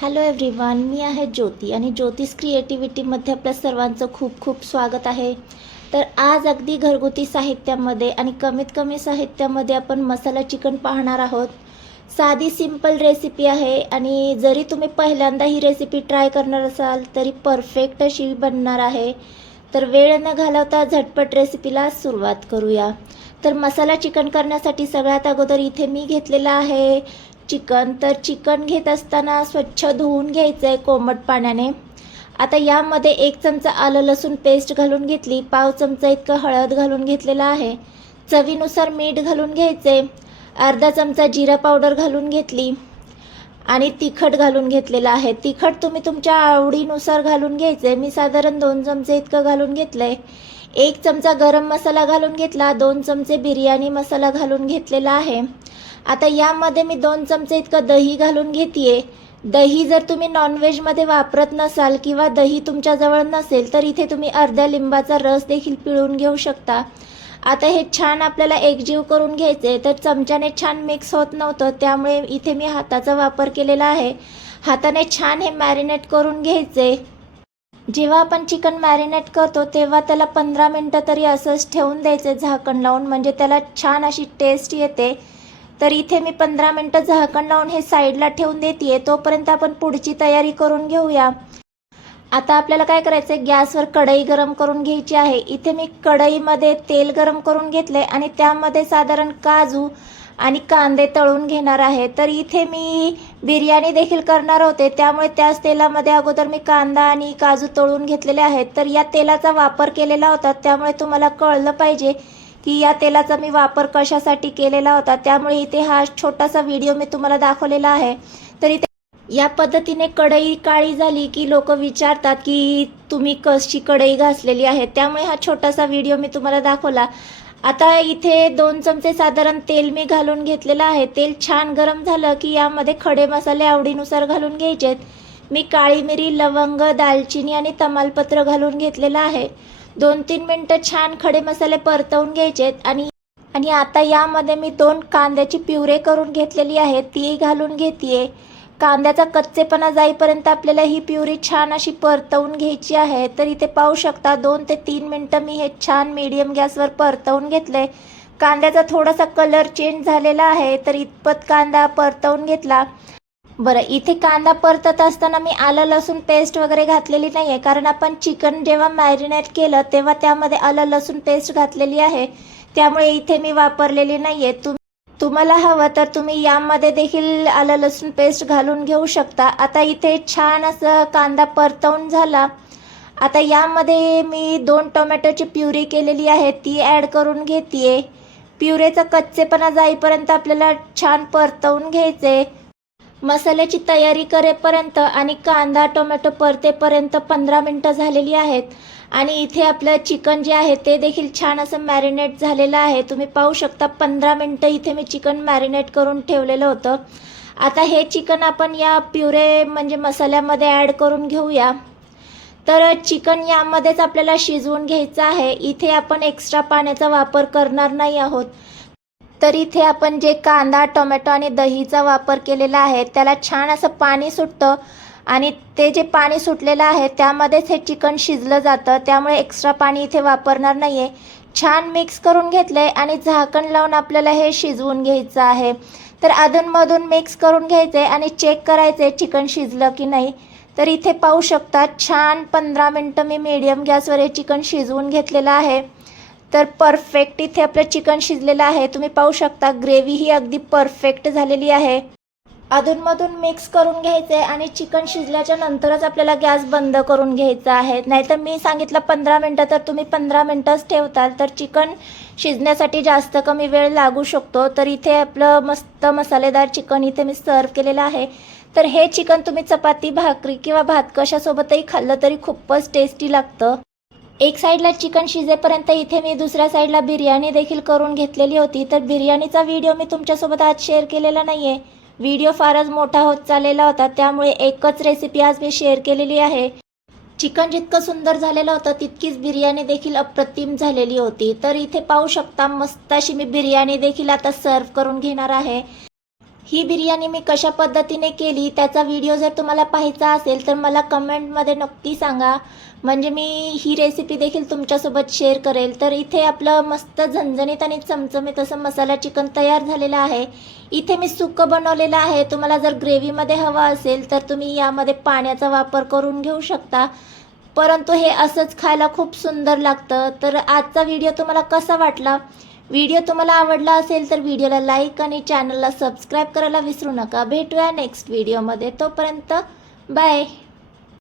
Hello everyone मी आहे ज्योती आणि ज्योतिष क्रिएटिव्हिटीमध्ये आपल्या सर्वांचं खूप खूप स्वागत आहे. तर आज अगदी घरगुती साहित्यामध्ये आणि कमीत कमी साहित्यामध्ये आपण मसाला चिकन पाहणार आहोत. साधी सिंपल रेसिपी आहे आणि जरी तुम्ही पहिल्यांदा ही रेसिपी ट्राय करणार असाल तरी परफेक्ट अशी बनणार आहे. तर वेळ न घालवता झटपट रेसिपीला सुरुवात करूया. तर मसाला चिकन करण्यासाठी सगळ्यात अगोदर इथे मी घेतलेला आहे चिकन तर चिकन घेत असताना स्वच्छ धुवून घ्यायचं आहे कोमट पाण्याने. आता यामध्ये एक चमचा आलं लसूण पेस्ट घालून घेतली पाव चमचा इतकं हळद घालून घेतलेलं आहे. चवीनुसार मीठ घालून घ्यायचे अर्धा चमचा जिरा पावडर घालून घेतली आणि तिखट घालून घेतलेलं आहे. तिखट तुम्ही तुमच्या आवडीनुसार घालून घ्यायचे मी साधारण दोन चमचे इतकं घालून घेतलं आहे एक चमचा गरम मसाला घालून घेतला दोन चमचे बिर्याणी मसाला घालून घेतलेला आहे. आता यामध्ये मी दोन चमचे इतकं दही घालून घेते दही जर तुम्ही नॉनव्हेजमध्ये वापरत नसाल किंवा दही तुमच्याजवळ नसेल तर इथे तुम्ही अर्ध्या लिंबाचा रस देखील पिळून घेऊ शकता. आता हे छान आपल्याला एकजीव करून घ्यायचे तर चमच्याने छान मिक्स होत नव्हतं त्यामुळे इथे मी हाताचा वापर केलेला आहे. हाताने छान हे मॅरिनेट करून घ्यायचे जेव्हा आपण चिकन मॅरिनेट करतो तेव्हा त्याला पंधरा मिनटं तरी असंच ठेवून द्यायचे झाकण लावून म्हणजे त्याला छान अशी टेस्ट येते. तर इथे मी पंधरा मिनटं झाकण लावून हे साईडला ठेवून देते तोपर्यंत आपण पुढची तयारी करून घेऊया. आता आपल्याला काय करायचं आहे गॅसवर कढई गरम करून घ्यायची आहे. इथे मी कढईमध्ये तेल गरम करून घेतले आणि त्यामध्ये साधारण काजू आणि कांदे तळून घेणार आहे. तर इथे मी बिर्याणी देखील करणार होते. त्यामुळे त्याच तेलामध्ये अगोदर मी कांदा आणि काजू तळून घेतलेले आहेत. तर या तेलाचा वापर केलेला होता. त्यामुळे तुम्हाला कळलं पाहिजे की या तेलाचा मी वापर कशासाठी केलेला होता त्यामुळे इथे हा छोटासा व्हिडिओ मी तुम्हाला दाखवलेला आहे. तर इथे या पद्धतीने कढई काळी झाली की लोक विचारतात की तुम्ही कशी कढई घासलेली आहे त्यामुळे हा छोटासा व्हिडिओ मी तुम्हाला दाखवला. आता इथे दोन चमचे साधारण तेल मी घालून घेतलेलं आहे. तेल छान गरम झालं की यामध्ये खडे मसाले आवडीनुसार घालून घ्यायचेत. मी काळी मिरी लवंग दालचिनी आणि तमालपत्र घालून घेतलेलं आहे. दोन तीन मिनटं छान खडे मसाले परतवून घ्यायचेत आणि आणि आता यामध्ये मी दोन कांद्याची प्युरे करून घेतलेली आहे. ती घालून घेते कांद्याचा कच्चेपणा जाईपर्यंत आपल्याला ही प्युरी छान अशी परतवून घ्यायची आहे. तर इथे पाहू शकता दोन ते तीन मिनटं मी हे छान मीडियम गॅसवर परतवून घेतले कांद्याचा थोडासा कलर चेंज झालेला आहे. तर इतपत कांदा परतवून घेतला. बरं इथे कांदा परतत असताना मी आलं लसूण पेस्ट वगैरे घातलेली नाही आहे कारण आपण चिकन जेव्हा मॅरिनेट केलं तेव्हा त्यामध्ये आलं लसूण पेस्ट घातलेली आहे. त्यामुळे इथे मी वापरलेली नाही आहे तुम तुम्हाला हवं तर तुम्ही यामध्ये देखील आलं लसूण पेस्ट घालून घेऊ शकता. आता इथे छान असं कांदा परतवून झाला. आता यामध्ये मी दोन टोमॅटोची प्युरी केलेली आहे ती ॲड करून घेते प्युरेचा कच्चेपणा जाईपर्यंत आपल्याला छान परतवून घ्यायचे मसाल्याची तयारी करेपर्यंत आणि कांदा टोमॅटो परतेपर्यंत पंधरा मिनटं झालेली आहेत. आणि इथे आपलं चिकन जे आहे ते देखील छान असं मॅरिनेट झालेलं आहे. तुम्ही पाहू शकता पंधरा मिनटं इथे मी चिकन मॅरिनेट करून ठेवलेलं होतं. आता हे चिकन आपण या प्युरे म्हणजे मसाल्यामध्ये ॲड करून घेऊया. तर चिकन यामध्येच आपल्याला शिजवून घ्यायचं आहे. इथे आपण एक्स्ट्रा पाण्याचा वापर करणार नाही आहोत. तर इथे आपण जे कांदा टोमॅटो आणि दहीचा वापर केलेला आहे त्याला छान असं पाणी सुटतं आणि ते जे पाणी सुटलेलं आहे त्यामध्येच हे चिकन शिजलं जातं. त्यामुळे एक्स्ट्रा पाणी इथे वापरणार नाही आहे छान मिक्स करून घेतलं आहे आणि झाकण लावून आपल्याला हे शिजवून घ्यायचं आहे. तर अधूनमधून मिक्स करून घ्यायचे आणि चेक करायचं आहे चिकन शिजलं की नाही. तर इथे पाहू शकता छान पंधरा मिनटं मी मीडियम गॅसवर हे चिकन शिजवून घेतलेलं आहे. तर परफेक्ट इथे आपलं चिकन शिजलेलं आहे. तुम्ही पाहू शकता ग्रेव्ही ही अगदी परफेक्ट झालेली आहे. अधूनमधून मिक्स करून घ्यायचे आणि चिकन शिजल्याच्या नंतरच आपल्याला गॅस बंद करून घ्यायचा आहे. नाहीतर मी सांगितलं पंधरा मिनटं तर तुम्ही पंधरा मिनटंच ठेवताल. तर चिकन शिजण्यासाठी जास्त कमी वेळ लागू शकतो. तर इथे आपलं मस्त मसालेदार चिकन इथे मी सर्व केलेलं आहे. तर हे चिकन तुम्ही चपाती भाकरी किंवा भात कशासोबतही खाल्लं तरी खूपच टेस्टी लागतं. एक साईडला चिकन शिजेपर्यंत इथे मी दुसऱ्या साईडला बिर्याणी देखील करून घेतलेली होती. तर बिर्याणीचा व्हिडिओ मी तुमच्यासोबत आज शेअर केलेला नाही आहे व्हिडिओ फारच मोठा होत चाललेला होता त्यामुळे एकच रेसिपी आज मी शेअर केलेली आहे. चिकन जितकं सुंदर झालेलं होतं तितकीच बिर्याणी देखील अप्रतिम झालेली होती. तर इथे पाहू शकता मस्त अशी मी बिर्याणी देखील आता सर्व करून घेणार आहे. ही बिर्याणी मी कशा पद्धतीने केली त्याचा व्हिडिओ जर तुम्हाला पाहायचा असेल तर मला कमेंटमध्ये नक्की सांगा. म्हणजे मी ही रेसिपी देखील तुमच्यासोबत शेअर करेल. तर इथे आपलं मस्त झणझणीत आणि चमचमीत असं मसाला चिकन तयार झालेलं आहे. इथे मी सुकं बनवलेलं आहे. तुम्हाला जर ग्रेव्हीमध्ये हवा असेल तर तुम्ही यामध्ये पाण्याचा वापर करून घेऊ शकता. परंतु हे असंच खायला खूप सुंदर लागतं. तर आजचा व्हिडिओ तुम्हाला कसा वाटला? व्हिडिओ तुम्हाला आवडला असेल तर व्हिडिओला लाईक आणि चॅनलला सबस्क्राईब करायला विसरू नका. भेटूया नेक्स्ट व्हिडिओमध्ये. तोपर्यंत बाय.